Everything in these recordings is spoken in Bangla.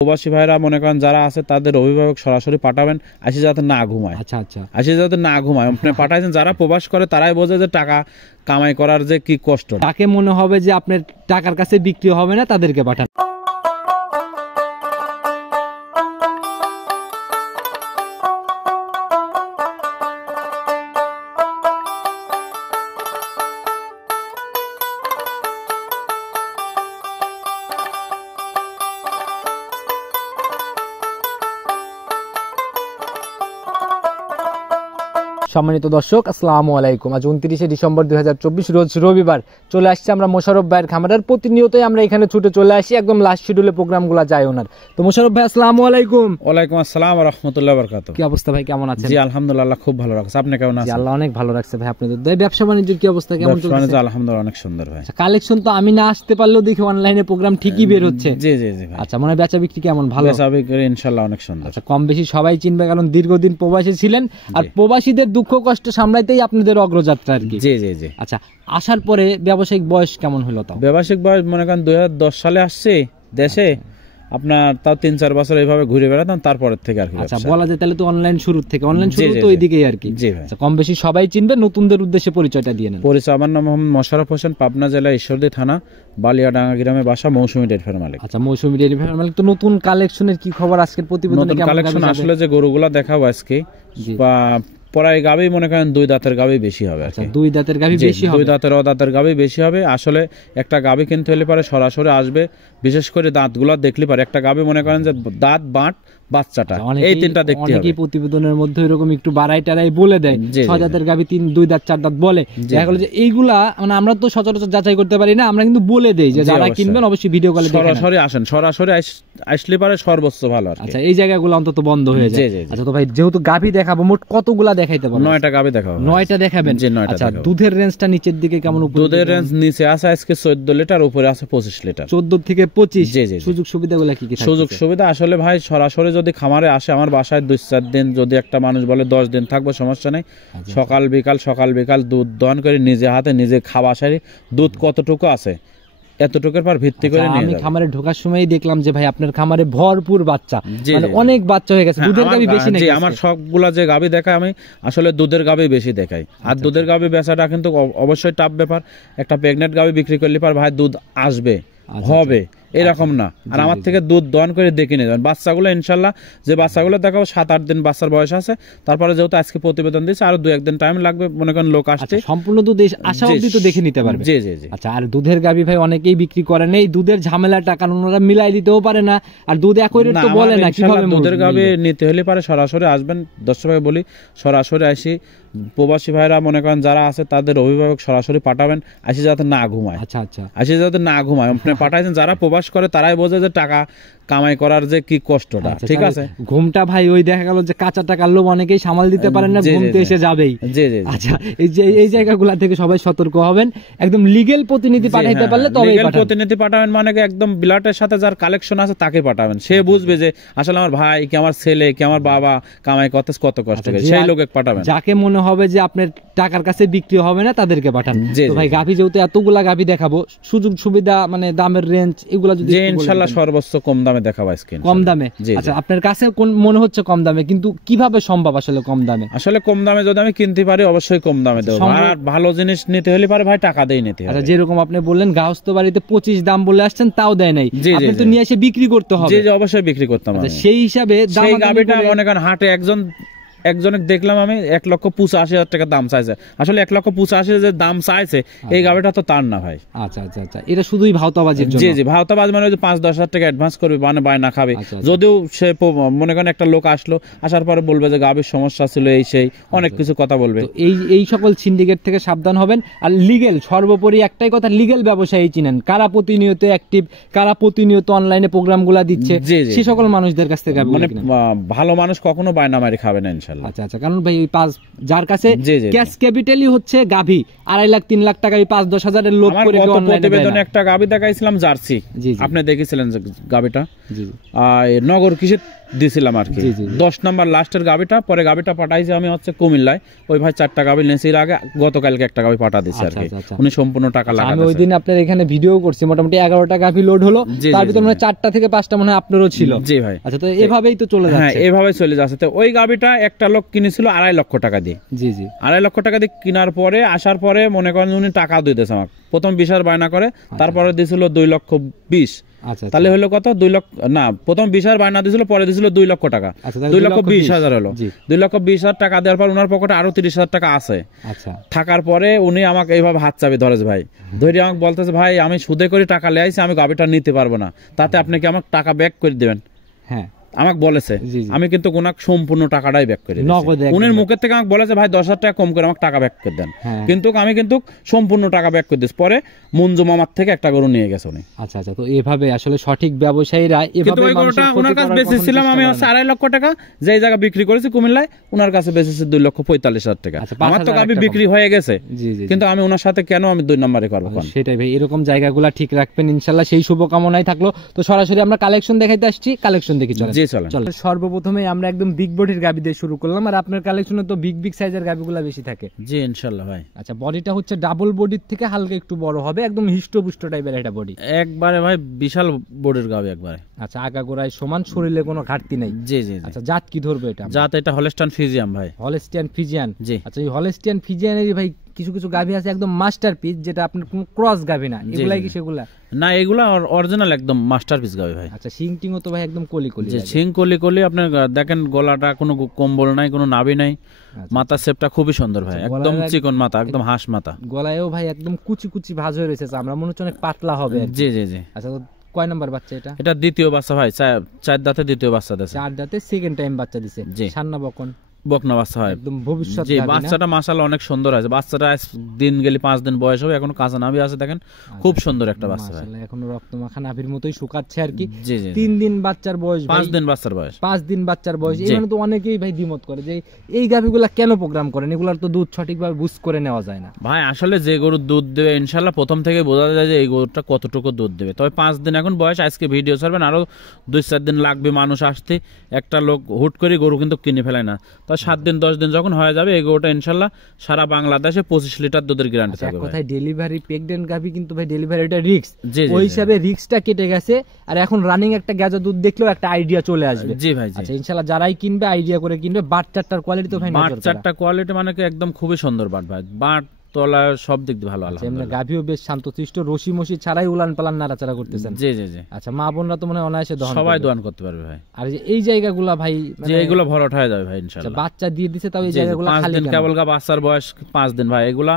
প্রবাসী ভাইরা মনে করেন যারা আছে তাদের অভিভাবক সরাসরি পাঠাবেন, আসি যাতে না ঘুমায়। আচ্ছা আচ্ছা, আসি যাতে না ঘুমায় আপনি পাঠাইছেন। যারা প্রবাস করে তারাই বোঝে যে টাকা কামাই করার যে কি কষ্ট। তাকে মনে হবে যে আপনার টাকার কাছে বিক্রি হবে না, তাদেরকে পাঠান। সম্মানিত দর্শক, আসসালামু আলাইকুম। আজ 29শে ডিসেম্বর 2024 রোজ রবিবার। চলে আসছে আমরা মোশাররফ ভাইয়ের খামারের। প্রতিনিয়তই আমরা এখানে ছুটে চলে আসি, একদম লাস্ট শিডিউলে প্রোগ্রামগুলো যায় ওনার। তো মোশাররফ ভাই, আসসালামু আলাইকুম। ওয়ালাইকুম আসসালাম ওয়া রাহমাতুল্লাহি ওয়া বারাকাতুহু। কি অবস্থা ভাই, কেমন আছেন? জি আলহামদুলিল্লাহ, খুব ভালো রাখছে। আপনি কেমন আছেন? জি আল্লাহ অনেক ভালো রাখছে ভাই। আপনাদের দয় ব্যবসা বাণিজ্যের কি অবস্থা, কেমন চলছে? ব্যবসা আলহামদুলিল্লাহ অনেক সুন্দর ভাই। কালেকশন তো আমি না আসতে পারলেও দেখি অনলাইনে প্রোগ্রাম ঠিকই বের হচ্ছে। জি জি জি ভাই। আচ্ছা, মনে হয় বেচা বিক্রি কেমন? ভালো বেচা বিক্রি ইনশাআল্লাহ অনেক সুন্দর। আচ্ছা, কম বেশি সবাই চিনবে, কারণ দীর্ঘদিন প্রবাসী ছিলেন, আর প্রবাসীদের দুঃখ কষ্ট সামলাইতেই আপনাদের অগ্রযাত্রা আর কি। জি জি জি। আচ্ছা, আসার পরে ব্যবসায়িক বয়স কেমন হলো? তাও ব্যবসায়িক বয়স মনে করেন 2010 সালে আসছে দেশে। আপনার তাও 3-4 বছর এইভাবে ঘুরে বেড়াতাম, তারপরের থেকে আর কি। আচ্ছা, বলা যায় তাহলে তো অনলাইন শুরু থেকে, অনলাইন শুরু তো ওইদিকেই আর কি। জি ভাই। আচ্ছা, কম বেশি সবাই চিনবে, নতুনদের উদ্দেশ্যে পরিচয়টা দিয়ে নেন। পরিচয়, আমার নাম মোহাম্মদ মোশাররফ হোসেন, পাবনা জেলা ঈশ্বরদী থানা বালিয়াডাঙ্গা গ্রামে বাসা, মৌসুমী ডেয়ারি ফার্ম মালিক। আচ্ছা, মৌসুমী ডেয়ারি ফার্ম মালিক। তো নতুন কালেকশনের কি খবর আজকের প্রতিবেদনে? নতুন কালেকশন আসলে যে গরুগুলা দেখাবো আজকে, বা পরাই গাবি মনে করেন 2 দাঁতের গাবি বেশি হবে। আচ্ছা, 2 দাঁতের গাবি বেশি হবে। 2 দাঁতের ও দাঁতের গাবি বেশি হবে। আসলে একটা গাবি কিনতে হলে পারে সরাসরি আসবে, বিশেষ করে দাঁতগুলা দেখলে পারে। একটা গাবি মনে করেন যে দাঁত, বাট, বাচ্চাটা, এই তিনটা দেখতে হবে। অনেকেই প্রতিবেদনের মধ্যে এরকম একটু বাড়াই টাড়াই বলে দেয়, 6 দাঁতের গাবি 2 দাঁত 4 দাঁত বলে। দেখা গেল যে এইগুলা মানে আমরা তো সচরাচর যাচাই করতে পারি না, আমরা কিন্তু বলে দেই যে যারা কিনবেন অবশ্যই ভিডিও কলে দেখেন। সরাসরি আসেন, সরাসরি আসলে পারে সর্বোচ্চ ভালো আর কি। আচ্ছা, এই জায়গাগুলো অন্তত বন্ধ হয়ে যায়। আচ্ছা, তো ভাই যেহেতু গাভি দেখাবো, মোট কতগুলা দেখাইতে পারবো? 9টা গাভি দেখাবো। 9টা দেখাবেন? আচ্ছা, দুধের রেঞ্জটা নিচের দিকে কেমন? দুধের রেঞ্জ নিচে আছে আজকে 14 লিটার, উপরে আছে 25 লিটার। 14 থেকে 25। জি জি। সুযোগ সুবিধাগুলো কি কি থাকছে? সুযোগ সুবিধা আসলে ভাই সরাসরি যদি খামারে আসে, আমার বাসায় 2-4 দিন, যদি একটা মানুষ বলে 10 দিন থাকবো, সমস্যা নেই। সকাল বিকাল দুধ দহন করে নিজে হাতে নিজে খাওয়া সারি, দুধ কতটুকু আছে এতটুকুর পর ভিত্তি করে নিয়ে আমি যাবে। খামারে ঢোকার সময়ই দেখলাম যে ভাই আপনার খামারে ভরপুর বাচ্চা, মানে অনেক বাচ্চা হয়ে গেছে। দুধের গাবি বেশি নাকি? আমার সবগুলা যে গাবি দেখাই আমি আসলে দুধের গাবি বেশি দেখাই। আর দুধের গাবি বেচাটা কিন্তু অবশ্যই টাফ ব্যাপার। একটা প্রেগনেন্ট গাবি বিক্রি করলে পার ভাই দুধ আসবে হবে এরকম না। আর আমার থেকে দুধ দহন করে দেখে নিয়ে যাবেন। বাচ্চাগুলো ইনশাল্লাহ যে বাচ্চাগুলো দেখাবো 7-8 দিন বাচ্চার বয়স আছে। তারপরে যেহেতু আজকে প্রতিবেদন দিচ্ছে, আরো 2-1 দিন টাইম লাগবে মনে করেন লোক আসছে। সম্পূর্ণ দুধ আসা অবধি তো দেখে নিতে পারবে। জি জি জি। আচ্ছা, আর দুধের গাবি ভাই অনেকেই বিক্রি করেন, এই দুধের ঝামেলাটা কারণ ওরা মিলাই দিতেও পারে না, আর দুধ একই রেট তো বলে না। কিভাবে দুধের গাবি নিতে হলে পারে সরাসরি আসবেন। দর্শক ভাই বলি, সরাসরি আসি। প্রবাসী ভাইরা মনে করেন যারা আছে তাদের অভিভাবক সরাসরি পাঠাবেন, আসি যাতে না ঘুমায়। আচ্ছা আচ্ছা, আসি যাতে না ঘুমায় আপনি পাঠাইছেন। যারা প্রবাস করে তারাই বোঝে যে টাকা কামাই করার যে কি কষ্টটা। ঠিক আছে, ঘুমটা ভাই ওই দেখা গেল যে কাঁচা টাকার লোভ অনেকেই সামাল দিতে পারেন না, ঘুমতে এসে যাবেই। জি জি। আচ্ছা, এই জায়গাগুলো থেকে সবাই সতর্ক হবেন। একদম লিগ্যাল প্রতিনিধি পাঠাইতে পারলে তবেই লিগ্যাল প্রতিনিধি পাঠাবেন, মানে একদম বিলাটের সাথে যার কালেকশন আছে তাকে পাঠাবেন। সে বুঝবে যে আসলে আমার ভাই কি আমার ছেলে কি আমার বাবা কামাই করতে কত কষ্ট করে, সেই লোকে পাঠাবেন। যাকে মনে হবে যে আপনার টাকার কাছে বিক্রি হবে না, তাদেরকে পাঠান। তো ভাই গাভি যেহেতু এতগুলা গাভি দেখাবো, সুযোগ সুবিধা মানে দামের রেঞ্জ এগুলা যদি ইনশাআল্লাহ সর্বোচ্চ কম দামে দেখাবো আজকে। কম দামে? আচ্ছা, আপনার কাছে কোন মনে হচ্ছে কম দামে, কিন্তু কিভাবে সম্ভব আসলে কম দামে? আসলে কম দামে যদি আমি কিনতে পারি অবশ্যই কম দামে দেবো। আর ভালো জিনিস নিতে হলে পারে ভাই টাকা দিয়ে নিতে হবে। আচ্ছা, যেরকম আপনি বললেন গাহস্থ বাড়িতে 25 দাম বলে আসছেন, তাও দেয় নাই, আপনি তো নিয়ে এসে বিক্রি করতে হবে। জি জি, অবশ্যই বিক্রি করতে হবে। সেই হিসাবে দাম গাবিটা মনে করেন হাটে একজনের দেখলাম আমি 1,85,000 টাকা দাম চাইছে। আসলে 1,85,000 যে দাম চাইছে এই গাবিটা তো তার না ভাই। আচ্ছা আচ্ছা আচ্ছা, এটা শুধুই ভাওতাবাজির জন্য? জি জি, ভাওতাবাজ মানে 5-10,000 টাকা অ্যাডভান্স করবে, মানে বায়না খাবে। যদিও সে মনে করেন একটা লোক আসলো, আসার পরে বলবে যে গাবির সমস্যা ছিল এই সেই অনেক কিছু কথা বলবে। এই সকল সিন্ডিকেট থেকে সাবধান হবেন। আর লিগ্যাল, সর্বোপরি একটাই কথা, লিগ্যাল ব্যবসায়ী চিনেন, কারা প্রতিনিয়ত অ্যাক্টিভ, কারা প্রতিনিয়ত অনলাইনে প্রোগ্রামগুলো দিচ্ছে, সেই সকল মানুষদের কাছ থেকে। মানে ভালো মানুষ কখনো বায়না মারি খাবে না ইনশাআল্লাহ। ইনশাআল্লাহ। আচ্ছা আচ্ছা, কারণ ভাই এই পাঁচ যার কাছে জি, জি, ক্যাশ ক্যাপিটালই হচ্ছে গাভী 2.5 লাখ 3 লাখ টাকা এই 5-10 হাজারের লোক আমার করে গত অনলাইনে দেয় প্রতিবেদনে না। একটা গাবি দেখাইছিলাম জার্সি, জি জি আপনি দেখেছিলেন যে গাবিটা জি জি। নগর কৃষি দিছিলাম আর কি, জি, জি, জি। 10 নাম্বার লাস্টের গাবিটা, পরে গাবিটা পাঠাইছি আমি হচ্ছে কুমিল্লায়, ওই ভাই 4টা গাবি নিয়েছি এর আগে, গতকালকে একটা গাবি পাঠা দিছি আর আচ্ছা, কি, আচ্ছা, আচ্ছা। উনি সম্পূর্ণ টাকা আমি লাগাতেছে। ওই দিন আপনার এখানে ভিডিও করছি, মোটামুটি 11টা গাভী লোড হলো, জি, তার জি, ভিতর জি, মানে 4টা থেকে 5টা মনে হয় আপনারও ছিল। জি ভাই। আচ্ছা, তো এভাবেই তো চলে হ্যাঁ যাচ্ছে। এভাবে চলে যাচ্ছে। তো ওই গাবিটা একটা লোক কিনেছিল 2.5 লক্ষ টাকা দিয়ে, জি জি 2.5 লক্ষ টাকা দিয়ে কেনার পরে আসার পরে মনে করেন উনি টাকা দিতেছে আমাকে, প্রথম 20,000 বায়না করে, তারপরে দিয়েছিল 2,20,000। আচ্ছা তাহলে হলো কত, 2 লক্ষ না, প্রথম 20,000 বায়না দিয়েছিল, পরে দিয়েছিল 2 লক্ষ টাকা, আচ্ছা, তাহলে 2,20,000 হলো। জি। 2,20,000 টাকা দেওয়ার পর ওনার পকেটে আরো 30,000 টাকা আছে। আচ্ছা থাকার পরে উনি আমাকে এইভাবে হাত চাবি ধরেছে ভাই, ধরে আমাকে বলতেছে ভাই আমি সুদে করে টাকা লে আইছি, আমি গাবিটা নিতে পারবো না, তাতে আপনি কি আমাকে টাকা ব্যাক করে দিবেন? হ্যাঁ আমাকে বলেছে। জি, জি। আমি কিন্তু ওনাকে সম্পূর্ণ টাকাটাই ব্যাক করে দিয়েছি। নগদ একদম উনির back। মুখের থেকে আমাকে বলেছে ভাই 10,000 টাকা কম করে আমাকে টাকা ব্যাক করে দেন, হ্যাঁ। কিন্তু আমি কিন্তু সম্পূর্ণ টাকা ব্যাক করে দিয়েছি। পরে মঞ্জু মামার থেকে একটা গরু নিয়ে গেছে উনি। আচ্ছা আচ্ছা, তো এভাবে আসলে সঠিক ব্যবসায়ীরা কিন্তু এভাবে ওই গরুটা মানুষের ক্ষতি ওনার কাছে করার কখনো বেচেছিলাম চেষ্টা আমি করে হচ্ছে না। 2.5 লক্ষ টাকা, যেই জায়গা বিক্রি করেছি কুমিল্লায়, ওনার কাছে বেচেছি 2,45,000 টাকা। আচ্ছা, আমার তো 5,000 গাবি একটা বিক্রি হয়ে গেছে, জি জি কিন্তু আমি ওনার সাথে কেন আমি 2 নম্বরে করবো কোন? সেটাই ভাই, এরকম জায়গাগুলো ঠিক রাখবেন ইনশাল্লাহ, সেই শুভকামনাই থাকলো। তো সরাসরি আমরা কালেকশন দেখাইতে আসছি, কালেকশন দেখি চলেন। জি চলেন। চলো, সর্বপ্রথমে আমরা একদম বিগ বডির গাবি দিয়ে শুরু করলাম, আর আপনার কালেকশনে তো বিগ বিগ সাইজের গাবিগুলো বেশি থাকে। জি ইনশাআল্লাহ ভাই। আচ্ছা, বডিটা হচ্ছে ডাবল বডির থেকে হালকা একটু বড় হবে, একদম হিষ্টপুষ্ট টাইপের একটা বডি। একবারে ভাই বিশাল বোর্ডের গাবি একবারে। আচ্ছা, আগাগোড়ায় সমান, শরীরে কোনো ঘাটতি নাই। জি জি জি। আচ্ছা, জাত কি ধরবে এটা? জাত এটা হলস্টাইন ফ্রিজিয়ান ভাই। Holstein Friesian. জি। আচ্ছা, এই হলস্টিয়ান ফ্রিজিয়ানেরই ভাই কিছু কিছু গাভি আছে একদম মাস্টারপিস, যেটা আপনার কোনো ক্রস গাভি না, এগুলাই কি সেগুলা? না এগুলা অরিজিনাল একদম মাস্টারপিস গাবি ভাই। আচ্ছা, শিং টিংও তো ভাই একদম কলি কলি যে লাগে। সিং কলি কলি আপনার দেখেন, গলাটা কোনো কম্বল নাই, কোনো নাভি নাই, আচ্ছা। মাথা শেপটা খুবই সুন্দর ভাই, আচ্ছা, একদম গলার চিকন মাথা, একদম হাঁস মাথা। গলায়ও ভাই একদম কুচি কুচি ভাঁজ হয়ে রয়েছে, আমরা মনে হচ্ছে অনেক পাতলা হবে আর কি। জি জি জি। আচ্ছা, তো কয় নাম্বার বাচ্চা এটা? এটা দ্বিতীয় বাচ্চা ভাই, 4 দাঁতে দ্বিতীয় বাচ্চা দিয়েছে। 4 দাঁতে সেকেন্ড টাইম বাচ্চা দিছে। জি। সান্না বকন বকনা বাচ্চা হয় একদম ভবিষ্যৎ জি। গাভী না? বাচ্চাটা মাশাআল্লাহ অনেক সুন্দর আছে, বাচ্চাটা দিন গেলে 5 দিন বয়স হবে, এখন কাঁচা নাভি আছে দেখেন, খুব সুন্দর একটা বাচ্চা ভাই। মাশাআল্লাহ, এখনো রক্তমাখা নাভির মতোই শুকাচ্ছে আর কি। জি জি। 3 দিন বাচ্চার বয়স ভাই, 5 দিন বাচ্চার বয়স। 5 দিন বাচ্চার বয়স। জি। এখানে তো অনেকেই ভাই দ্বিমত করে যে এই গাভীগুলা কেন প্রোগ্রাম করেন, এগুলার তো দুধ সঠিকভাবে বুঝ করে নেওয়া যায় না। ভাই আসলে যে গরুর দুধ দেবে ইনশাল্লাহ প্রথম থেকে বোঝা যায় যে এই গরুটা কতটুকু দুধ দেবে। তবে 5 দিন এখন বয়স, আজকে ভিডিও ছাড়বেন, আরো 2-4 দিন লাগবে মানুষ আসতে। একটা লোক হুট করে গরু কিন্তু কিনে ফেলায় না, তো 7 দিন 10 দিন যখন হয়ে যাবে এই গরুটা ইনশাল্লাহ সারা বাংলাদেশে 25 লিটার দুধের গ্যারান্টি আচ্ছা, এক থাকবে ভাই। কথায় ডেলিভারি প্রেগন্যান্ট গাভী কিন্তু ভাই ডেলিভারিটা রিস্ক, জি, জি, ওই জি। হিসাবে রিস্কটা কেটে গেছে। আর এখন রানিং একটা গ্যাজা দুধ দেখলেও একটা আইডিয়া চলে আসবে। জি ভাই জি। আচ্ছা, ইনশাআল্লাহ যারাই কিনবে আইডিয়া করে কিনবে। বাচ্চাটার কোয়ালিটি তো ভাই নজর করা। বাচ্চাটা কোয়ালিটি মানে কি একদম খুবই সুন্দর বাট ভাই, বাট তলা সব দিক দিয়ে ভালো এমনি আলহামদুলিল্লাহ। গাভীও বেশ শান্তশিষ্ট, রশি মশি ছাড়াই উলান পালান নাড়াচাড়া করতেছেন। জি জি জি। আচ্ছা, মা বোনরা তো মনে হয় অনায়াসে দহন সবাই করবে। দোয়ান করতে পারবে ভাই। আর এই জায়গাগুলা ভাই যে মানে এগুলো ভরট হয়ে যাবে ভাই আচ্ছা, ইনশাল্লাহ। বাচ্চা দিয়ে দিছে তাও এই জি, জি, জায়গাগুলো 5 খালি দিন কেন? কেবল বাচ্চার বয়স 5 দিন ভাই, এগুলা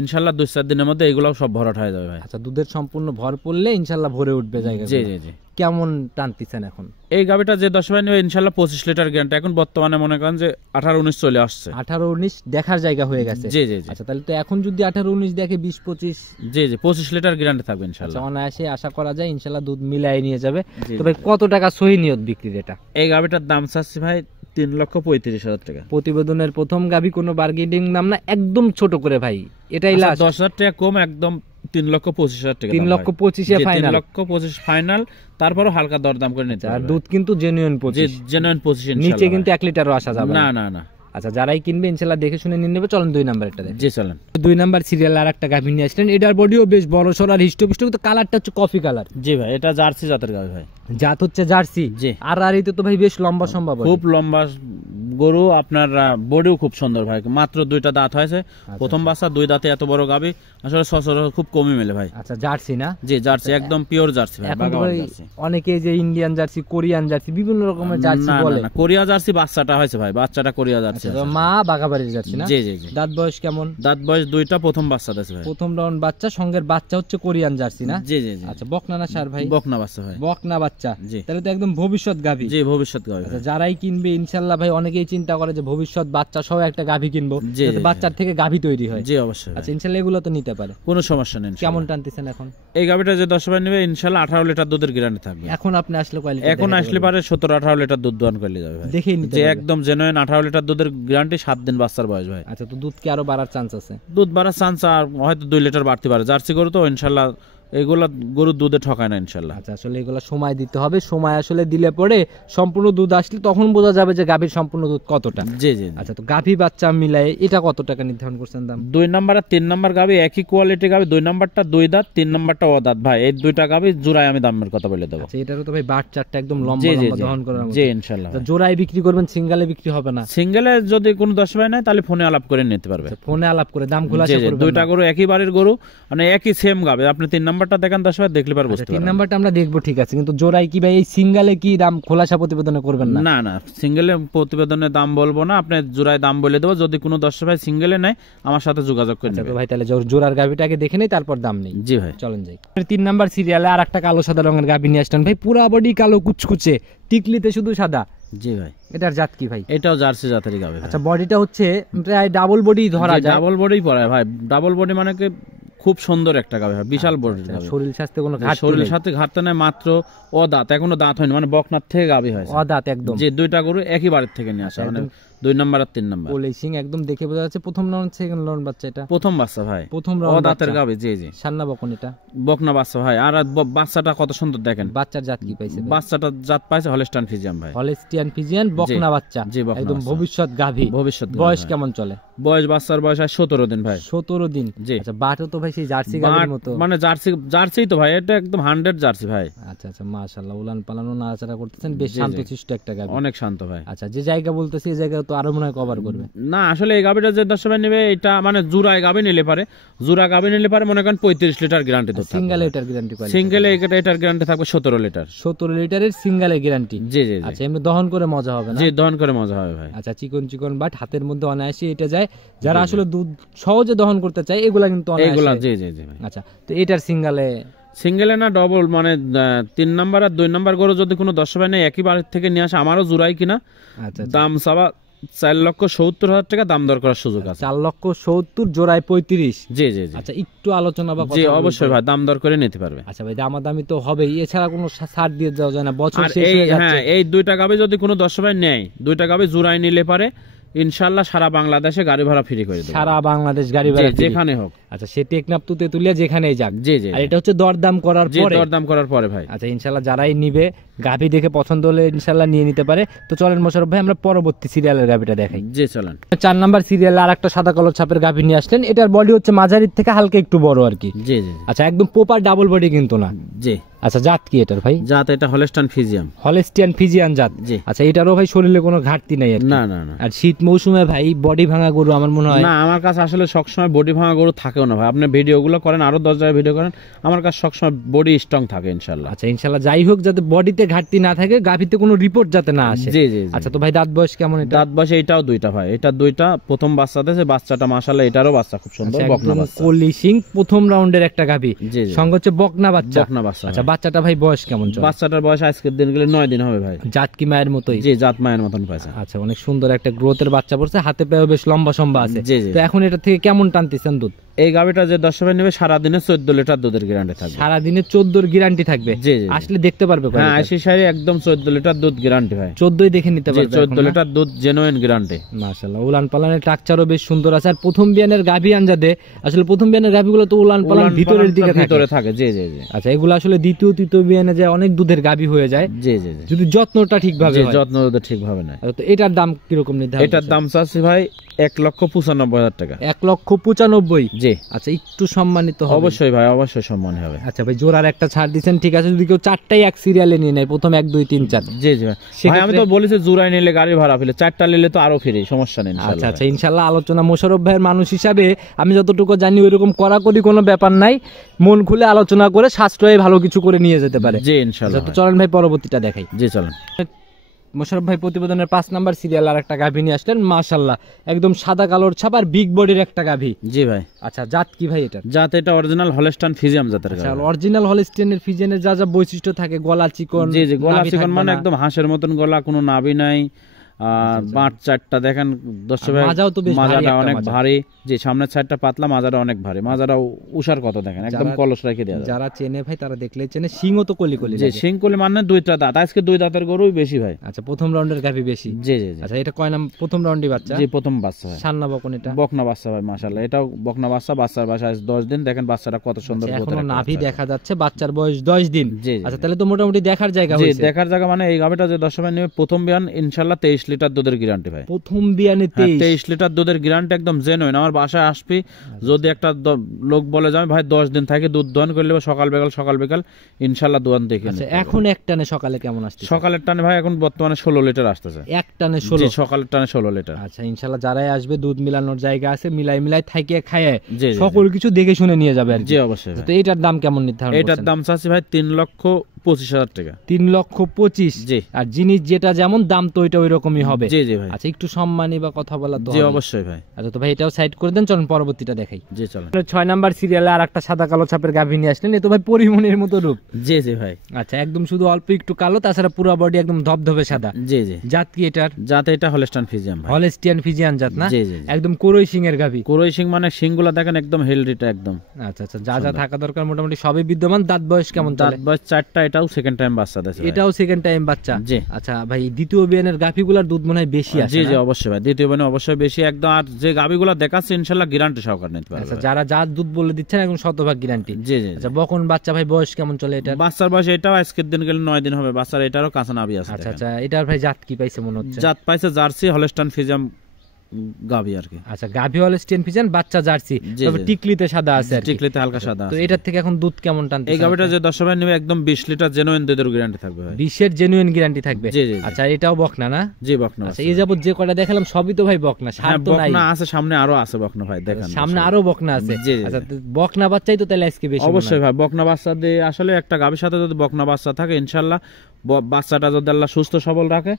ইনশাল্লাহ 2-4 দিনের মধ্যে এগুলাও সব ভরাট হয়ে যাবে ভাই। আচ্ছা, দুধের সম্পূর্ণ ভর পড়লে ইনশাআল্লাহ ভরে উঠবে জায়গা। জি জি জি। কেমন টানতেছেন এখন? এই গাবিটা যে 10 ভাই নেবে ইনশাল্লাহ 25 লিটার গ্যারান্টি। এখন বর্তমানে মনে করেন যে 18-19 চলে আসছে। 18-19 দেখার জায়গা হয়ে গেছে। জি জি জি। আচ্ছা, তাহলে তো এখন যদি 18-19 দেখে 20-25 জি জি 25 লিটার গ্যারান্টি থাকবে আচ্ছা, ইনশাল্লাহ। অনায়াসে আশা করা যায় ইনশাআল্লাহ দুধ মিলাই নিয়ে যাবে। জি, তো ভাই কত টাকা সহি নিয়ত বিক্রির এটা? এই গাবিটার দাম চাচ্ছি ভাই 3,35,000 টাকা। প্রতিবেদনের প্রথম গাভী কোনো বার্গেনিং নাম না, একদম ছোট করে ভাই, এটাই আচ্ছা, লাস্ট। 10,000 টাকা কম, একদম 3,25,000 টাকা। 3,25,000 ফাইনাল। 3,25,000 ফাইনাল, তারপরও হালকা দরদাম করে নিতে আর হবে। দুধ কিন্তু জেনুইন জি 25, জেনুইন পজিশন নিচে কিন্তু 1 লিটারও আসা যাবে না না। না না। আচ্ছা, যারাই কিনবে ইনশাআল্লাহ দেখে শুনে নিয়ে নেবে। চলেন 2 নাম্বারটা দেখি। জি চলেন। 2 নাম্বার সিরিয়াল আর একটা গাভী নিয়ে আসলেন, এটার বডিও বেশ বড় সর আর হিষ্টপুষ্ট, কিন্তু কালারটা হচ্ছে কফি কালার। জি ভাই, এটা জার্সি জাতের গাবি ভাই। জাত হচ্ছে জার্সি। জি। আর আরিতে তো ভাই বেশ লম্বা সম্ভব। খুব লম্বা গরু, আপনার বডিও খুব সুন্দর ভাই, মাত্র 2টা দাঁত হয়েছে, প্রথম বাচ্চা, 2 দাঁতে এত বড় গাবি আসলে সচরাচর খুব কমই মেলে ভাই। আচ্ছা, জার্সি না? জি জার্সি, একদম পিওর জার্সি ভাই, এখন তো বাগাবাড়ি ভাই জার্সি। অনেকে যে ইন্ডিয়ান জার্সি, কোরিয়ান জার্সি, বিভিন্ন রকমের জার্সি না, না, বলে। না, কোরিয়া জার্সি বাচ্চাটা হয়েছে ভাই, বাচ্চাটা কোরিয়া জার্সি আচ্ছা, তো আছে। মা বাগাবাড়ির জার্সি না? জি জি জি। দাঁত বয়স কেমন? দাঁত বয়স 2টা, প্রথম বাচ্চা দিয়েছে ভাই। প্রথম রাউন্ড বাচ্চা, সঙ্গের বাচ্চা হচ্ছে কোরিয়ান জার্সি না? জি জি জি। আচ্ছা, বকনা না সার ভাই? বকনা বাচ্চা ভাই। বকনা বাচ্চা। জি। তাহলে তো একদম ভবিষ্যৎ গাভী। জি ভবিষ্যৎ গাবি আচ্ছা, ভাই। যারাই কিনবে ইনশাআল্লাহ ভাই অনেকেই চিন্তা করে যে ভবিষ্যৎ বাচ্চা সহ একটা গাভী কিনবো, জি, যাতে জি, বাচ্চার থেকে গাভী তৈরি হয়। জি অবশ্যই। আচ্ছা ইনশাআল্লাহ এগুলো তো নিতে পারে, কোনো সমস্যা নেই। কেমন টানতেছেন এখন? এই গাভিটা যে 10 ভাই নেবে ইনশাআল্লাহ 18 লিটার দুধের গ্যারান্টি থাকবে। এখন আপনি আসলে কোয়ালিটি এখন আসলে পারে 17-18 লিটার দুধ দোয়ান করলে যাবে ভাই, দেখেই নিতে যে পারবে। একদম জেনুইন 18 লিটার দুধের গ্যারান্টি, 7 দিন বাচ্চার বয়স ভাই। আচ্ছা তো দুধ কি আরো বাড়ার চান্স আছে? দুধ বাড়ার চান্স আর হয়তো 2 লিটার বাড়তে পারে। জার্সি গরু তো ইনশাআল্লাহ এগুলা গরু দুধে ঠকায় না ইনশাআল্লাহ। আচ্ছা আসলে এগুলো সময় দিতে হবে, সময় আসলে দিলে পরে সম্পূর্ণ দুধ আসলে তখন বোঝা যাবে যে গাভীর সম্পূর্ণ দুধ কতটা। জি জি। আচ্ছা তো গাভী বাচ্চা মিলাই এটা কত টাকা নির্ধারণ করছেন দাম? 2 নাম্বার আর 3 নাম্বার গাভি একই কোয়ালিটি গাভি, 2 নাম্বারটা 2 দাঁত, 3 নাম্বারটা অদাঁত ভাই। এই দুইটা গাভি জোড়ায় আমি দামের কথা বলে দেবো। আচ্ছা এটারও তো ভাই বাচ্চাটা একদম জি লম্বা জি লম্বা জি। দহন করার মতো। জি ইনশাআল্লাহ। আচ্ছা, জোড়ায় বিক্রি করবেন, সিঙ্গেলে বিক্রি হবে না? সিঙ্গেলে যদি কোনো 10 ভাই নাই তাহলে ফোনে আলাপ করে নিতে পারবে। আচ্ছা, ফোনে আলাপ করে দাম খোলাসা জি জি। করবেন দুইটা না? গরু একই বাড়ির গরু, মানে একই সেম গাবে। আপনি 3 নাম্বারটা দেখেন 10 ভাই, দেখলে পার বুঝতে তিন পারবেন। নাম্বারটা আমরা দেখবো ঠিক আছে, কিন্তু জোড়ায় কি ভাই এই সিঙ্গেলে কি দাম খোলাসা প্রতিবেদনে করবেন না? না না, সিঙ্গেলে প্রতিবেদনে দাম বলবো না, আপনি জোড়ায় দাম বলে দেবো। যদি কোনো 10 ভাই সিঙ্গেলে নেয় আমার সাথে যোগাযোগ করে আচ্ছা তো নেবে। ভাই তাহলে জোড়ার গাভিটাকে দেখে নেই, তারপর দাম নেই। জি ভাই। চলেন যাই। 3 নাম্বার সিরিয়ালে আর একটা কালো সাদা রঙের গাভি নিয়ে আসলেন ভাই, পুরা বডি কালো কুচকুচে, টিকলিতে শুধু সাদা। জি ভাই। এটার জাত কি ভাই? এটাও জার্সি জাতেরই গাবে। আচ্ছা বডিটা হচ্ছে প্রায় ডাবল বডি ধরা যায়। ডাবল বডি পড়ায় ভাই, ডাবল বডি মানে কি খুব সুন্দর একটা গাবে ভাই, বিশাল বডির গাবে। শরীর স্বাস্থ্যে কোনো ঘাটতি শরীরের নেই। সাথে ঘাটতে নাই, মাত্র ও দাঁত, এখনো দাঁত হয়নি, মানে বকনার থেকে গাবি হয়েছে। অদাঁত একদম। যে দুইটা গরু একই বাড়ির থেকে নিয়ে আসা, মানে 2 নাম্বার আর 3 নাম্বার। পোলিশিং একদম দেখে বোঝা যাচ্ছে প্রথম রাউন্ড সেকেন্ড রাউন্ড বাচ্চা এটা। প্রথম বাচ্চা ভাই, প্রথম ও রাউন্ড দাঁতের গাবে। জি জি। সান্না বকন এটা। বকনা বাচ্চা ভাই। আর বাচ্চাটা কত সুন্দর দেখেন। বাচ্চার জাত কি পাইছে ভাই? বাচ্চাটা জাত পাইছে হলস্টাইন ফ্রিজিয়ান ভাই। হলস্টিয়ান ফিজিয়ান বকনা বাচ্চা। জি, বকনা একদম বাচ্চা। ভবিষ্যৎ গাভী। ভবিষ্যৎ গাভী বয়স ভাই। কেমন চলে? বয়স বাচ্চার বয়স 17 দিন ভাই। 17 দিন। জি। আচ্ছা বাটও তো ভাই সেই জার্সি গাভীর বাট মতো। মানে জার্সি তো ভাই, এটা একদম 100 জার্সি ভাই। আচ্ছা আচ্ছা মাশাআল্লাহ, উলান পালানো নাড়াচাড়া করতেছেন, বেশ জি, জি। শান্তশিষ্ট একটা গাভী। অনেক শান্ত ভাই। আচ্ছা যে জায়গা বলতেছি এই জায়গা তো আরো মনে হয় কভার করবে। না আসলে এই গাভিটা যে 10 ভাই নেবে, এটা মানে জোড়ায় গাভি নিলে পারে, জোড়া গাভি নিলে পারে মনে করেন 35 লিটার গ্যারান্টি তো সিঙ্গেল লিটার গ্যারান্টি পাই। সিঙ্গেলে এটার গ্যারান্টি থাকবে 17 লিটার। 17 লিটারের সিঙ্গেলের গ্যারান্টি। জি জি জি। আচ্ছা এমনি দহন করে মজা হবে না? জি দহন করে মজা হবে ভাই। আচ্ছা চিকন চিকন বাট হাতের মধ্যে অনায়াসে এটা যায়, যারা আসলে দুধ সহজে দহন করতে চায় এগুলা কিন্তু এইগুলা অনায়াসে। জি জি জি ভাই। আচ্ছা তো এটার সিঙ্গেলে না ডবল, মানে 3 নাম্বার আর 2 নাম্বার গরু যদি কোনো 10 ভাই নেই একই বাড়ির থেকে নিয়ে আসে, আমারও জোড়াই কিনা, আচ্ছা দাম চাওয়া 4,70,000 টাকা, দাম দর করার সুযোগ আছে। 4,70,000 জোড়ায় 35। জি জি জি। আচ্ছা একটু আলোচনা বা জি কথা অবশ্যই বলতে ভাই, দাম দর করে নিতে পারবে। আচ্ছা ভাই দামাদামি তো হবেই, এছাড়া কোনো ছাড় দিয়ে যাওয়া যায় না? বছর আর শেষ এই হয়ে যাচ্ছে। হ্যাঁ, এই দুইটা গাবে যদি কোনো 10 ভাই নেয়, দুইটা গাবে জোড়াই নিলে পারে ইনশাআল্লাহ সারা বাংলাদেশে গাড়ি ভাড়া ফ্রি করে দেব। সারা বাংলাদেশ গাড়ি ভাড়া free। যেখানে হোক। আচ্ছা সে টেকনাফ তুতে তুলিয়া যেখানেই যাক। জি জি। আর এটা হচ্ছে দরদাম করার জি পরে। দরদাম করার পরে ভাই। আচ্ছা ইনশাল্লাহ যারাই নিবে গাভী দেখে পছন্দ হলে ইনশাল্লাহ নিয়ে নিতে পারে। তো চলেন মোশাররফ ভাই আমরা পরবর্তী সিরিয়ালের গাভীটা দেখাই। জি চলেন। 4 নাম্বার সিরিয়ালে আর একটা সাদা কালো ছাপের গাভী নিয়ে আসলেন, এটার বডি হচ্ছে মাঝারির থেকে হালকা একটু বড় আর কি। জি জি। আচ্ছা একদম প্রপার ডাবল বডি কিন্তু না। জি। আচ্ছা জাত কি এটার ভাই? জাত এটা হলস্টাইন ফ্রিজিয়ান। হলস্টিয়ান ফিজিয়ান জাত। জি। আচ্ছা এটারও ভাই শরীরে কোনো ঘাটতি নাই আর কি? না না না। আর শীত মৌসুমে ভাই বডি ভাঙা গরু আমার মনে হয় না, আমার কাছে আসলে সবসময় বডি ভাঙা গরু থাকেও না ভাই। আপনি ভিডিওগুলো করেন, আরো 10 জায়গায় ভিডিও করেন, আমার কাছে সবসময় বডি স্ট্রং থাকে ইনশাআল্লাহ। আচ্ছা ইনশাল্লাহ যাই হোক যাতে বডিতে ঘাটতি না থাকে, গাভীতে কোনো রিপোর্ট যাতে না আসে। জি জি জি। আচ্ছা তো ভাই দাঁত বয়স কেমন এটা? দাঁত বসে এটাও দুইটা ভাই, এটা দুইটা প্রথম বাচ্চা দিয়েছে, বাচ্চাটা মাশাআল্লাহ এটারও বাচ্চা খুব সুন্দর, আচ্ছা, বকনা একদম বাচ্চা। কলি সিং প্রথম রাউন্ডের একটা গাভী। জি জি। সঙ্গে হচ্ছে বকনা বাচ্চা। বকনা বাচ্চা। আচ্ছা বাচ্চাটা ভাই বয়স কেমন চলে? বাচ্চাটার বয়স আজকের দিন গেলে 9 দিন হবে ভাই। জাত কি মায়ের মতোই? জি জাত মায়ের মতন পাইছে। আচ্ছা অনেক সুন্দর একটা গ্রোথের বাচ্চা পড়ছে, হাতে পায়ে বেশ লম্বা সম্বা আছে। জি জি। তো এখন এটা থেকে কেমন টানতেছেন দুধ? এই গাভিটা যে 10 ভাই নেবে সারা দিনে 14 লিটার দুধের গ্যারান্টি থাকবে। সারা দিনে 14 গ্যারান্টি থাকবে? জি জি। আসলে দেখতে পারবে কয় হ্যাঁ লিটার? আশি সারি একদম 14 লিটার দুধ গ্যারান্টি ভাই। 14ই দেখে নিতে জি পারবে। 14 লিটার দুধ জেনুইন গ্যারান্টি। মাশাআল্লাহ উলান পালানের স্ট্রাকচারও বেশ সুন্দর আছে। আর প্রথম বিয়ানের গাভী আনজাদে আসলে প্রথম বিয়ানের গাভীগুলো তো উলান পালান ভিতরের দিকে ভিতরে থাকে। থাকে। জি জি জি। আচ্ছা এগুলো আসলে দ্বিতীয় তৃতীয় বিয়ানে যায় অনেক দুধের গাভী হয়ে যায় জি জি জি। যদি যত্নটা ঠিকভাবে জি হয়। যত্ন তো ঠিকভাবে নাই। তো এটার দাম কিরকম নির্ধারণ? এটার দাম চাচ্ছি ভাই 1,95,000 টাকা। 1,95,000? জি। আচ্ছা একটু সম্মানিত হবে। অবশ্যই ভাই, অবশ্যই সম্মান হবে। আচ্ছা ভাই জোড়ার একটা ছাড় দিচ্ছেন, ঠিক আছে যদি কেউ 4টাই এক সিরিয়ালে নিয়ে নেয়, প্রথম 1 2 3 4। জি জি ভাই। ভাই আমি তো বলেছি জোড়াই নিলে গাড়ি ভাড়া ফেলে, 4টা নিলে তো আরো ফ্রি, সমস্যা নেই আচ্ছা ইনশাআল্লাহ। আচ্ছা ইনশাআল্লাহ আলোচনা মোশাররফ ভাইয়ের মানুষ হিসাবে আমি যতটুকু জানি ওইরকম কড়াকড়ি কোনো ব্যাপার নাই, মন খুলে আলোচনা করে সাশ্রয়ে ভালো কিছু করে নিয়ে যেতে পারে। জি আচ্ছা ইনশাআল্লাহ। তো চলেন ভাই পরবর্তীটা দেখাই। জি চলেন। মোশাররফ ভাই প্রতিবেদনের 5 নাম্বার সিরিয়াল আর একটা গাভী নিয়ে আসলেন, মাশাআল্লাহ একদম সাদা কালোর ছাপ আর বিগ বডির একটা গাভী। জি ভাই। আচ্ছা জাত কি ভাই এটা? জাত এটা অরিজিনাল হলস্টাইন ফ্রিজিয়ান জাতের আচ্ছা গাভী। অরিজিনাল হলস্টিয়ানের ফিজিয়ানের যা যা বৈশিষ্ট্য থাকে, গলা চিকন। জি জি, গলা নাভি চিকন থাকবে মানে না। একদম হাঁসের মতন গলা, কোনো নাভি নাই, আর বাট চারটা দেখেন দর্শক ভাই, মাজাও তো বেশ ভারী মাজাটা একটা অনেক মাজা। ভারী, যে সামনের সাইডটা পাতলা, মাজাটা অনেক ভারী, মাজাটা উষার কত দেখেন, একদম যারা- কলস রেখে দেওয়া যায়। যারা চেনে ভাই তারা দেখলে চেনে, সিংও তো কলি কলি যে লাগে। শিংকুলি মানে দুইটা দাঁত, আজকে 2 দাঁতের গরুই বেশি ভাই। আচ্ছা প্রথম রাউন্ডের গাভী বেশি। জি জি জি আচ্ছা এটা কয় নাম প্রথম রাউন্ডই বাচ্চা? জি প্রথম বাচ্চা ভাই, সান্না বকন এটা? বকনা বাচ্চা ভাই, মাশাআল্লাহ এটাও বকনা বাচ্চা, বাচ্চার বয়স আজ 10 দিন, দেখেন বাচ্চাটা কত সুন্দর আচ্ছা, গোতের এখনো একটা নাভি বাচ্চা। দেখা যাচ্ছে, বাচ্চার বয়স 10 দিন। জি জি আচ্ছা তাহলে তো মোটামুটি দেখার জায়গা জি হয়েছে। দেখার জায়গা মানে এই গাভিটা যে 10 নেবে প্রথম বিয়ান ইনশাআল্লাহ 23 লিটার দুধের গ্যারান্টি ভাই। প্রথম বিয়ানে হ্যাঁ, 23। 23 লিটার দুধের গ্যারান্টি একদম জেনুইন। আমার বাসায় আসবি, যদি একটা লোক বলে যাবে ভাই 10 দিন থাকে দুধ দোয়ান করে নেবে, সকাল বিকাল ইনশাআল্লাহ দোয়ান দেখে আচ্ছা নিতে হবে। এখন এক টানে সকালে কেমন আসছে? সকালের টানে ভাই এখন বর্তমানে 16 লিটার আসতেছে। এক টানে জি 16। সকালের টানে 16 লিটার। আচ্ছা ইনশাআল্লাহ যারাই আসবে দুধ মিলানোর জায়গা আছে, মিলাই থাকিয়ে খায় জি জি সকল কিছু দেখে শুনে নিয়ে যাবে আর কি। জি অবশ্যই আচ্ছা, ভাই। তো এইটার দাম কেমন নির্ধারণ এটার করছেন? দাম চাচ্ছি ভাই 3,25,000 টাকা। 3,25,000। জি আর জিনিস যেটা যেমন দাম তো ওইটা ওই রকমই হবে। জি জি ভাই। আচ্ছা একটু সম্মানী বা কথা বলা তো জি হবেই। অবশ্যই ভাই। আচ্ছা তো ভাই এটাও সাইড করে দেন, চলুন পরবর্তীটা দেখাই। জি চলেন। 6 নাম্বার সিরিয়ালে আর একটা সাদা কালো ছাপের গাভী নিয়ে আসলেন, এ তো ভাই পরিমণের মতো রূপ। জি জি ভাই। আচ্ছা একদম শুধু অল্প একটু কালো, তাছাড়া পুরো বডি একদম ধবধবে সাদা। জি জি জাত কি এটার? যাতে এটা হলস্টাইন ফ্রিজিয়ান ভাই। হলস্টিয়ান ফিজিয়ান জাত না? জি জি জি। একদম কোরই সিং এর গাভী। কুরই সিং মানে সিংগুলা দেখেন একদম হেলদিটা একদম। আচ্ছা আচ্ছা যা যা থাকা দরকার মোটামুটি সবই বিদ্যমান। দাঁত বয়স কেমন দাঁত চলে? বয়স 4টা, এটাও সেকেন্ড টাইম বাচ্চা দিয়েছে ভাই। এটাও সেকেন্ড টাইম বাচ্চা। জি। আচ্ছা ভাই দ্বিতীয় বিয়ানের গাভীগুলার দুধ মনে হয় বেশি আসে জি জি না? অবশ্যই ভাই, দ্বিতীয় মানে অবশ্যই বেশি একদম। আর যে গাবিগুলা দেখাচ্ছে ইনশাআল্লাহ গ্যারান্টি সহকারে নিতে পারবে আচ্ছা ভাই। যারা যা দুধ বলে দিচ্ছেন এখন শতভাগ গ্যারান্টি। জি জি জি। আচ্ছা বকন বাচ্চা ভাই বয়স কেমন চলে এটা? বাচ্চার বয়স এটাও আজকের দিন গেলে 9 দিন হবে, বাচ্চার এটারও কাঁচা নাভি আছে আচ্ছা দেখেন। আচ্ছা এটার ভাই জাত কি পাইছে মনে হচ্ছে? জাত পাইছে জার্সি হলস্টাইন ফ্রিজিয়ান গাবি আর কি। আচ্ছা গাভী হলস্টিয়ান ফিজিয়ান, বাচ্চা জার্সি, জি, তবে জি। টিকলিতে সাদা আছে আর কি। টিকলিতে হালকা সাদা তো আছে। এটার থেকে এখন দুধ কেমন টানতে? এই গাবিটা যে 10 ভাই নেবে একদম 20 লিটার জেনুইন দুধের গ্যারান্টি থাকবে ভাই। 20-এর জেনুইন গ্যারান্টি থাকবে। জি, জি, জি। আচ্ছা এটাও বকনা না? জি বকনা আচ্ছা আছে। এই যাবত যে কয়টা দেখালাম সবই তো ভাই বকনা, সার হ্যাঁ তো নাই। বকনা আছে, সামনে আরো আছে বকনা ভাই দেখেন। সামনে আরো বকনা আছে। জি, জি, আচ্ছা জি। তো বকনা বাচ্চাই তো তাহলে আজকে বেশি মনে হয়। অবশ্যই ভাই, বকনা বাচ্চা দিয়ে আসলে একটা গাভীর সাথে যদি বকনা বাচ্চা থাকে ইনশাআল্লাহ বাচ্চাটা যদি আল্লাহ সুস্থ সবল রাখে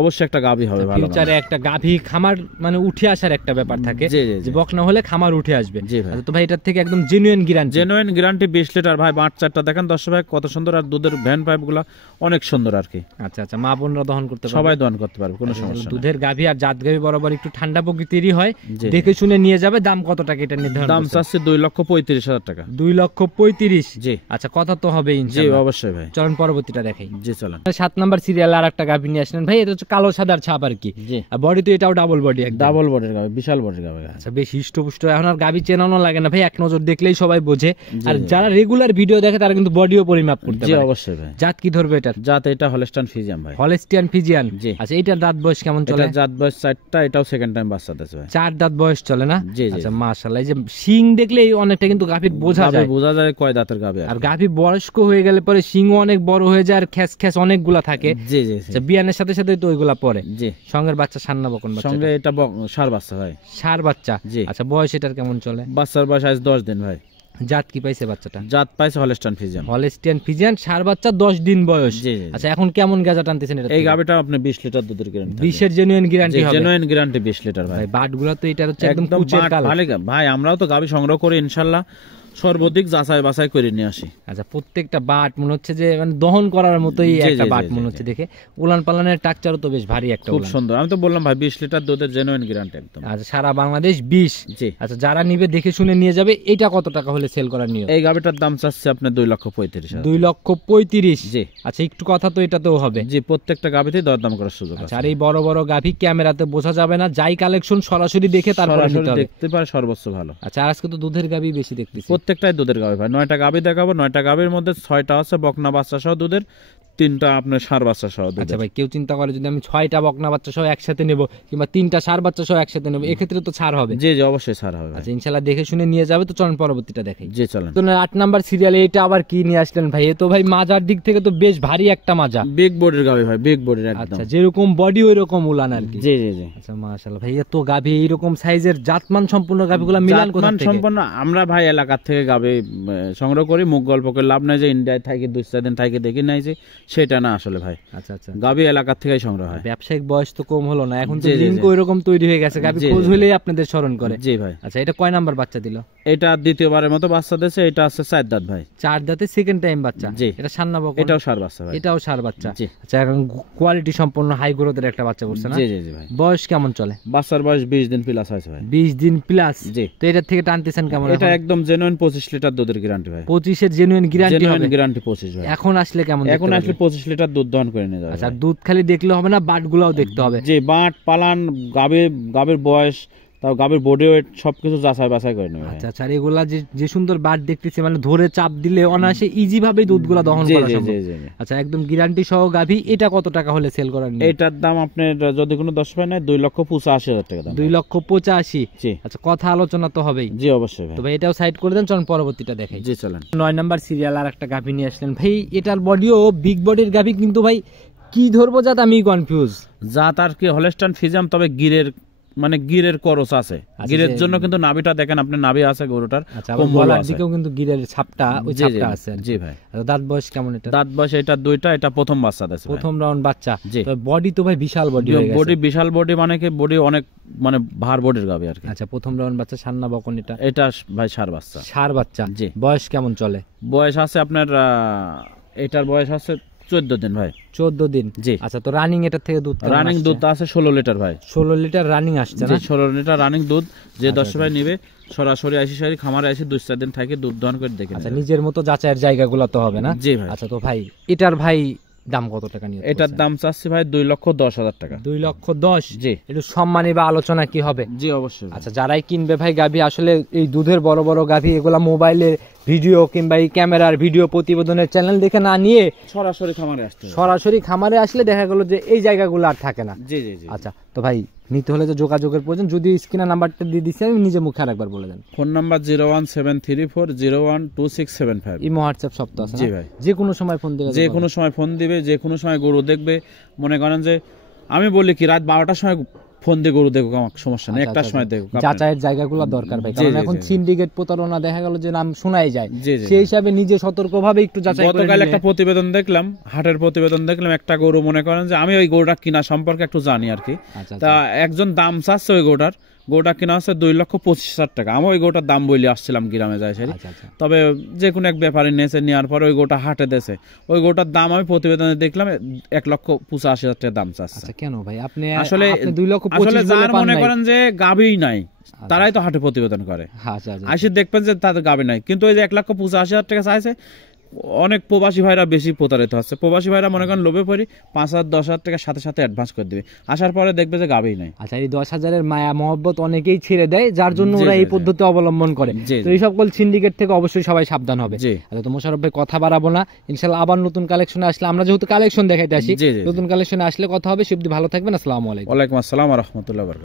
অবশ্যই একটা গাভী হবে ভালো। ফিউচারে একটা গাভী খামার মানে উঠে আসার একটা ব্যাপার থাকে, জি, জি, যে জি। বকনা হলে খামার উঠে আসবে। জি ভাই। আচ্ছা তো ভাই এটার থেকে একদম genuine guarantee. Genuine guarantee 20 litre ভাই। বাট চারটা দেখেন 10 ভাই কত সুন্দর, আর দুধের ভ্যান পাইপ গুলা অনেক সুন্দর আর কি। আচ্ছা আচ্ছা মা বোনরা দহন করতে পারবে। সবাই দহন করতে পারবে, কোনো আচ্ছা, সমস্যা নেই। দুধের গাভী আর জাত গাভী বরাবর একটু ঠান্ডা প্রকৃতিরই হয়, জি। দেখে শুনে নিয়ে যাবে। দাম কত টাকা এটা নির্ধারণ দাম করছেন? চাচ্ছি 2,35,000 টাকা। 2,35,000। জি আচ্ছা কথা তো হবে জি ইনশাআল্লাহ। অবশ্যই ভাই। চলুন পরবর্তীটা দেখাই। জি চলেন। 7 নাম্বার সিরিয়াল আর একটা গাভী নিয়ে আসলেন ভাই, এটা হচ্ছে কালো সাদার ছাপ আর কি। জি আর বডি তো এটাও ডাবল বডি একদম। ডাবল বডির গাভী, বিশাল বডির গাভী। আচ্ছা বেশ হিষ্টপুষ্ট, এখন আর গাভী চেনানো লাগে না ভাই, এক নজর দেখলেই সবাই বোঝে। জি, আর জি। যারা রেগুলার ভিডিও দেখে তারা কিন্তু বডিও পরিমাপ করতে জি পারে। অবশ্যই ভাই। জাত কি ধরবে এটার? জাত এটা হলস্টাইন ফ্রিজিয়ান ভাই। Holstein Friesian. জি। আচ্ছা এটার দাঁত বয়স কেমন চলে? এটা জাত বয়স 4টা, এটাও সেকেন্ড টাইম বাচ্চা দিয়েছে ভাই। 4 দাঁত বয়স চলে না? জি, জি, আচ্ছা জি। মাশাআল্লাহ, এই যে শিং দেখলেই অনেকটা কিন্তু গাভীর বোঝা গাভী যায়। বোঝা যায় কয় দাঁতের গাভী আর আর কি। গাভী বয়স্ক হয়ে গেলে পরে শিংও অনেক বড় হয়ে যায়, আর খ্যাস খ্যাস অনেকগুলা থাকে। জি জি জি। আচ্ছা বিয়ানের সাথে সাথে তো ওইগুলা পরে। জি সঙ্গের বাচ্চা সান্না বকন বাচ্চা, সঙ্গে এটা ষাঁড় বাচ্চা ভাই। সার বাচ্চা। জি। আচ্ছা বয়স এটার কেমন চলে? বাচ্চার বয়স আজ 10 দিন ভাই। জাত কি পাইছে বাচ্চাটা? জাত পাইছে হলস্টাইন ফ্রিজিয়ান। হলস্টিয়ান ফিজিয়ান, সার বাচ্চা, 10 দিন বয়স। জি, জি, জি। আচ্ছা এখন কেমন গাজা টানতেছেন এটা? এই গাভীটা আপনি 20 লিটার দুধের গ্যারান্টি। 20-এর জেনুইন গ্যারান্টি হবে। জেনুইন গ্যারান্টি 20 লিটার ভাই। ভাই বাটগুলা তো এটা হচ্ছে একদম একদম কুচের বাট কালার। ভালো ভাই। আমরাও তো গাভী সংগ্রহ করে ইনশাআল্লাহ সর্বাধিক যাচাই বাছাই করে নিয়ে আসি। আচ্ছা প্রত্যেকটা বাট মনে হচ্ছে যে মানে দহন করার মতোই জি, একটা জি, বাট জি, মনে জি, হচ্ছে দেখে। উলান পালানের টাকচারও তো বেশ ভারী একটা খুব উলান। সুন্দর। আমি তো বললাম ভাই 20 লিটার দুধের জেনুইন গ্যারান্টি একদম। আচ্ছা সারা বাংলাদেশ 20। জি। আচ্ছা যারা নিবে দেখে শুনে নিয়ে যাবে। এটা কত টাকা হলে সেল করার নিয়ম? এই গাভীটার দাম চাচ্ছে আপনি 2,35,000। 2,35,000। জি। আচ্ছা একটু কথা তো এটাতেও হবে। জি প্রত্যেকটা গাভীতেই দরদাম করার সুযোগ আচ্ছা আছে। আর এই বড় বড় গাভী ক্যামেরাতে বোঝা যাবে না, যাই কালেকশন সরাসরি দেখে তারপরে সরাসরি নিতে হবে। দেখতে পারে সর্বোচ্চ ভালো। আচ্ছা আর আজকে তো দুধের গাভী বেশি দেখতেছি। প্রত্যেকটাই দুধের গাভী ভাই। 9টা গাভী দেখাবো। 9টা গাভীর মধ্যে 6টা হচ্ছে বকনা বাচ্চা সহ দুধের, 3টা আপনার ষাঁড় বাচ্চা সহ দুধের। আচ্ছা ভাই কেউ চিন্তা করে যদি আমি 6টা বকনা বাচ্চা সহ একসাথে নেব কিংবা 3টা ষাঁড় বাচ্চা সহ একসাথে নেব, এক্ষেত্রে তো ছাড় হবে। জি জি অবশ্যই ছাড় হবে ভাই। আচ্ছা ইনশাআল্লাহ দেখে শুনে নিয়ে যাবে। তো চলুন পরবর্তীটা দেখাই। জি চলেন। তো 8 নাম্বার সিরিয়ালে এটা আবার কি নিয়ে আসলেন ভাই? এ তো ভাই মাজার দিক থেকে তো বেশ ভারী একটা মাজা। বিগ বডির গাভী ভাই, বিগ বডির একদম। আচ্ছা যেরকম বডি ওই রকম উলান আর কি। জি জি জি। আচ্ছা মাশাআল্লাহ ভাই, এত গাভী এইরকম সাইজের জাতমান সম্পূর্ণ গাভীগুলো মিলান কোথা জাতমান থেকে? সম্পন্ন আমরা ভাই এলাকার থেকে গাভী সংগ্রহ করি। মুখ গল্প করে লাভ নাই যে ইন্ডিয়ায় থাকি 2-4 দিন থাকি দেখি নাই যে সেটা না আসলে ভাই, আচ্ছা আচ্ছা, গাভী এলাকা থেকেই সংগ্রহ হয়। ব্যবসায়িক বয়স তো কম হলো না, এখন তো জি, জি, লিঙ্ক জি। ওইরকম তৈরি হয়ে গেছে, গাভী জি, খোঁজ জি। হলেই আপনাদের স্মরণ করে। জি ভাই, আচ্ছা, এটা কয় নাম্বার বাচ্চা দিল? এটা দ্বিতীয়বারের মতো বাচ্চা দিয়েছে, এটা আছে 4 দাঁত ভাই। 4 দাঁতে সেকেন্ড টাইম বাচ্চা। জি। এটা সান্না বকন? এটাও সার বাচ্চা ভাই। এটাও সার বাচ্চা। জি। আচ্ছা, এখন কোয়ালিটি সম্পন্ন হাই গ্রোথের একটা বাচ্চা পড়ছে না? জি জি জি ভাই। বয়স কেমন চলে? বাচ্চার বয়স 20 দিন প্লাস আছে ভাই। 20 দিন প্লাস। জি। তো এটার থেকে টানতেছেন কেমন? এটা একদম জেনুইন 25 লিটার দুধের গ্যারান্টি ভাই। 25 এর জেনুইন গ্যারান্টি জেনুইন হবে? গ্যারান্টি 25 ভাই। এখন আসলে কেমন? এখন দেখতে আসলে পারবে? 25 লিটার দুধ দহন করে নিয়ে যাবে। আচ্ছা, দুধ খালি দেখলে হবে না, বাটগুলাও দেখতে হবে। যে বাট পালান, গাভীর বয়স, তাও গাভীর বডি ওয়েট সবকিছু যাচাই বাছাই করে নেবে ভাই। আচ্ছা আচ্ছা, আর এগুলা যে সুন্দর বাট দেখতেছি, মানে ধরে চাপ দিলে অনায়াসে ইজি ভাবে দুধগুলা দহন জি করা জি সম্ভব। জি জি জি। আচ্ছা, একদম গ্যারান্টি সহ গাভী। এটা কত টাকা হলে সেল করার নিয়ম? এটার দাম আপনার যদি কোনো 10 পায় না 2,85,000 টাকা দাম। 2,85,000। জি আচ্ছা, কথা আলোচনা তো হবেই। জি অবশ্যই ভাই। তো ভাই এটাও সাইড করে দেন, চলুন পরবর্তীটা দেখাই। জি চলেন। 9 নাম্বার সিরিয়াল আর একটা গাভী নিয়ে আসলেন ভাই। এটার বডিও বিগ বডির গাভী, কিন্তু ভাই কি ধরবো জাত আমি কনফিউজ। জাত আর কি হলস্টাইন ফ্রিজিয়ান, তবে গিরের করস আছে। গিরের জন্য কিন্তু নাভিটা দেখেন আপনি, নাভি আছে গরুটার, আচ্ছা, আবার কম্বল গলার আছে। দিকেও কিন্তু গিরের ছাপটা, ওই জি, জি, ছাপটা আছে। জি ভাই। আচ্ছা, দাঁত বয়স কেমন এটা? দাঁত বয়স এটা দুইটা, এটা প্রথম বাচ্চা দিয়েছে ভাই। প্রথম রাউন্ড বাচ্চা। জি। তো বডি তো ভাই বিশাল বডি হয়ে গেছে। বডি বিশাল বডি, মানে কি বডি অনেক, মানে ভার বডির গাভী আর কি। আচ্ছা, প্রথম রাউন্ড বাচ্চা, সান্না বকন এটা? এটা ভাই সার বাচ্চা। সার বাচ্চা। জি। বয়স কেমন চলে? বয়স আছে আপনার এটার বয়স আছে 14 দিন ভাই। 14 দিন। জি। আচ্ছা, তো রানিং এটার থেকে দুধ কেমন রানিং আসছে? দুধ আছে 16 লিটার ভাই। 16 লিটার রানিং আসছে জি না? 16 লিটার রানিং দুধ। যে আচ্ছা, 10 ভাই নিবে সরাসরি আসি সারি খামারে আসি 2-4 দিন থাকে দুধ দহন করে দেখে আচ্ছা, নেবে। নিজের মতো যাচাইয়ের জায়গাগুলো তো হবে না? জি ভাই। আচ্ছা, তো ভাই এটার ভাই দাম কত টাকা নিয়ে? এটার দাম চাচ্ছি ভাই 2,10,000 টাকা। 2,10,000। জি। একটু সম্মানী বা আলোচনা কি হবে? জি অবশ্যই। আচ্ছা, যারাই কিনবে ভাই গাভী, আসলে এই দুধের বড় বড় গাভী এগুলা মোবাইলের ভিডিও কিংবা এই ক্যামেরার ভিডিও প্রতিবেদনের চ্যানেল দেখে না নিয়ে সরাসরি খামারে আসতে হবে। সরাসরি খামারে আসলে দেখা গেল যে এই জায়গাগুলো আর থাকে না। জি জি জি। আচ্ছা, তো ভাই নিতে হলে তো যোগাযোগের প্রয়োজন। যদি স্ক্রিনে নাম্বারটা দিয়ে দিচ্ছি, আমি নিজে মুখে আরেকবার বলে দেন। Phone number 01734012675। ইমো হোয়াটসঅ্যাপ সব তো আছে না? জি ভাই। যে কোনো সময় ফোন দিলে যে কোনো সময় ফোন দিবে, যে কোনো সময় গরু দেখবে। মনে করেন যে আমি বলি কি রাত 12টার সময় ফোন দিয়ে গরু দেখুক, আমার সমস্যা নেই, একটার সময় দেখুক। যাচাইয়ের জায়গাগুলো দরকার ভাই, জি, কারণ জি, এখন জি। সিন্ডিকেট প্রতারণা দেখা গেল যে নাম শোনাই যায়। জি, জি, সেই জি। হিসাবে নিজে সতর্কভাবে একটু যাচাই করে গতকাল নিলে- একটা প্রতিবেদন দেখলাম, হাটের প্রতিবেদন দেখলাম, একটা গরু মনে করেন যে আমি ওই গরুটা কিনা সম্পর্কে একটু জানি আর কি। আচ্ছা, তা একজন দাম চাচ্ছে ওই গরুটা কিনা হচ্ছে 2,25,000 টাকা। আমি ওই গরুটার দাম বলে আসছিলাম গ্রামে যাই সারি। আচ্ছা, আচ্ছা। তবে যে কোনো এক ব্যাপারে নিয়েছে, নেওয়ার পরে ওই গরুটা হাটে দেছে। ওই গরুটার দাম আমি প্রতিবেদনে দেখলাম 1,85,000 টাকা দাম চাচ্ছে। আচ্ছা, কেন ভাই আপনি আসলে 2,25,000 যার বলে পান মনে নাই? করেন যে গাভী নাই, তারাই তো হাটে প্রতিবেদন করে। আচ্ছা, আচ্ছা। আসি দেখবেন যে তাদের গাভী নাই, কিন্তু ওই যে 1,85,000 টাকা চাইছে। অনেক প্রবাসী ভাইরা বেশি প্রতারিত হচ্ছে। প্রবাসী ভাইরা মনে করেন লোভে পড়ি 5,000-10,000 টাকা সাথে সাথে অ্যাডভান্স করে দিবে, আসার পরে দেখবে যে গাভী নাই। আচ্ছা, এই 10,000-এর মায়া মহব্বত অনেকেই ছেড়ে দেয়, যার জন্য জি, ওরা জি, এই জি। পদ্ধতি অবলম্বন করে। জি, তো জি। এই সকল সিন্ডিকেট থেকে অবশ্যই সবাই সাবধান হবে। জি। আচ্ছা, তো মোশাররফ ভাই কথা বাড়াবো না, ইনশাআল্লাহ আবার নতুন কালেকশনে আসলে, আমরা যেহেতু কালেকশন দেখাইতে আসি, জি, জি, জি। নতুন কালেকশনে আসলে কথা হবে। শিবদি ভালো থাকবেন, আসসালামু আলাইকুম। ওয়ালাইকুম আসসালাম ওয়া রাহমাতুল্লাহি ওয়া বারাকাতুহু।